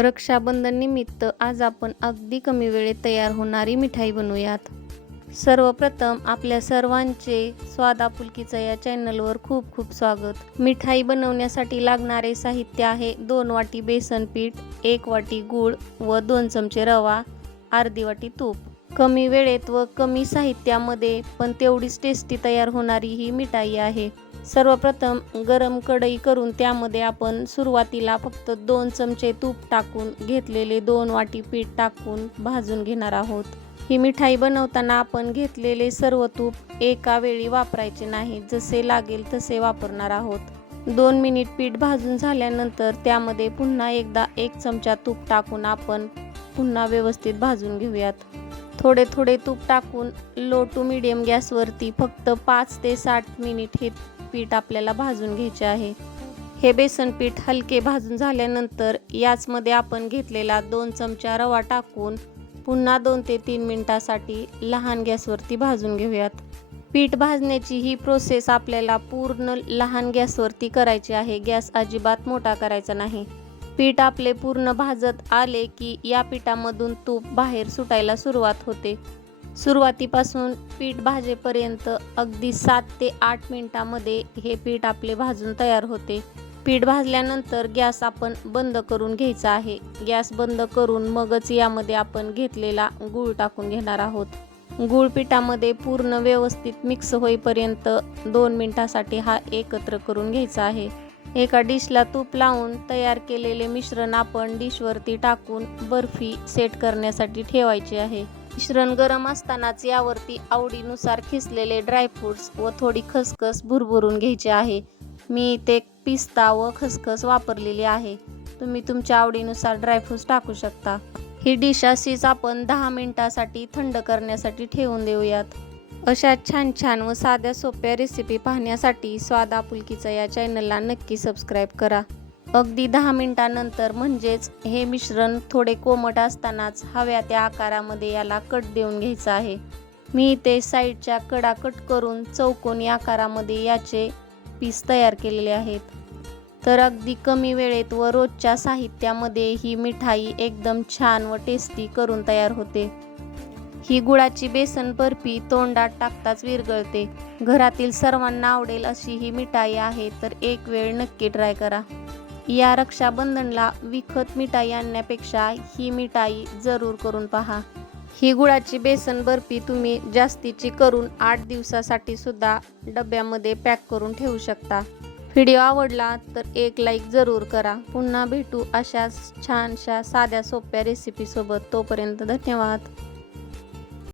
रक्षाबंधन निमित्त आज आपण अगदी कमी वेळेत तयार होणारी मिठाई बनवूयात। सर्वप्रथम आपल्या सर्वांचे स्वाद आपुलकीचं या चॅनलवर खूप खूप स्वागत। मिठाई बनवण्यासाठी लागणारे साहित्य आहे 2 वाटी बेसन पीठ, 1 वाटी गूळ व 2 चमचे रवा, अर्धी वाटी तूप। कमी वेळेत व कमी साहित्यामध्ये पण तेवढीच टेस्टी तयार होणारी ही मिठाई आहे। सर्वप्रथम गरम कढई करून त्यामध्ये आपण सुरुवातीला फक्त 2 चमचे तूप टाकून घेतलेले 2 वाटी पीठ टाकून भाजून घेणार आहोत। ही मिठाई बनवताना आपण घेतलेले सर्व तूप एका वेळी वापरायचे नाही, जसे लागेल तसे वापरणार आहोत। 2 मिनिट पीठ भाजून झाल्यानंतर त्यामध्ये पुन्हा एकदा 1 चमचा तूप टाकून आपण पुन्हा व्यवस्थित भाजून घेऊयात। थोडे थोडे तूप टाकून लो टू मीडियम गॅसवरती फक्त 5 ते 60 मिनिट हे पीठ आपल्याला भाजून घ्यायचे आहे। हे बेसन पीठ हलके भाजून झाल्यानंतर याचमध्ये आपण घेतलेला 2 चमचा रवा टाकून पुन्हा 2 ते 3 मिनिटांसाठी लहान गॅसवरती भाजून घेऊयात। पीठ भाजण्याची ही प्रोसेस आपल्याला पूर्ण लहान गॅसवरती करायची आहे, गॅस अजिबात मोठा करायचा नाही। पीठ आपले पूर्ण भाजत आले की या पिठामधून तूप बाहेर सुटायला सुरुवात होते। सुरुवातीपासून पीठ भाजेपर्यंत अगदी 7 ते 8 मिनिटांमध्ये हे पीठ आपले भाजून तयार होते। पीठ भाजल्यानंतर गॅस आपण बंद करून घ्यायचा आहे। गॅस बंद करून मगच यामध्ये आपण घेतलेला गूळ टाकून घेणार आहोत। गूळ पिठामध्ये पूर्ण व्यवस्थित मिक्स होईपर्यंत 2 मिनिटांसाठी हा एकत्र करून घ्यायचा आहे। एका डिशला तूप लावून तयार केलेले मिश्रण आपण डिशवरती टाकून बर्फी सेट करण्यासाठी ठेवायची आहे। मिश्रण गरम असतानाच यावरती आवडीनुसार खिसलेले ड्रायफ्रूट्स व थोडी खसखस भुरभुरून घ्यायची आहे। मी इथे पिस्ता व खसखस वापरलेली आहे, तुम्ही तुमच्या आवडीनुसार ड्रायफ्रूट्स टाकू शकता। ही डिश अशीच आपण 10 मिनिटांसाठी थंड करण्यासाठी ठेवून देऊयात। अशा छान छान व साध्या सोप्या रेसिपी पाहण्यासाठी स्वाद आपुलकीचं या चॅनलला नक्की सबस्क्राईब करा। अगदी 10 मिनिटांनंतर म्हणजेच हे मिश्रण थोडे कोमट असतानाच हव्या त्या आकारामध्ये याला कट देऊन घ्यायचा आहे। मी इथे साईडच्या कडा कट करून चौकोनी आकारामध्ये याचे पीस तयार केलेले आहेत। तर अगदी कमी वेळेत व रोजच्या साहित्यामध्ये ही मिठाई एकदम छान व टेस्टी करून तयार होते। ही गुळाची बेसन बर्फी तोंडात टाकताच विरघळते। घरातील सर्वांना आवडेल अशी ही मिठाई आहे, तर एक वेळ नक्की ट्राय करा। या रक्षाबंधनला विकत मिठाई आणण्यापेक्षा ही मिठाई जरूर करून पहा। ही गुळाची बेसन बर्फी तुम्ही जास्तीची करून 8 दिवसासाठी सुद्धा डब्यामध्ये पॅक करून ठेवू शकता। व्हिडिओ आवडला तर एक लाईक जरूर करा। पुन्हा भेटू अशाच छानशा साध्या सोप्या रेसिपी सोबत। तोपर्यंत धन्यवाद।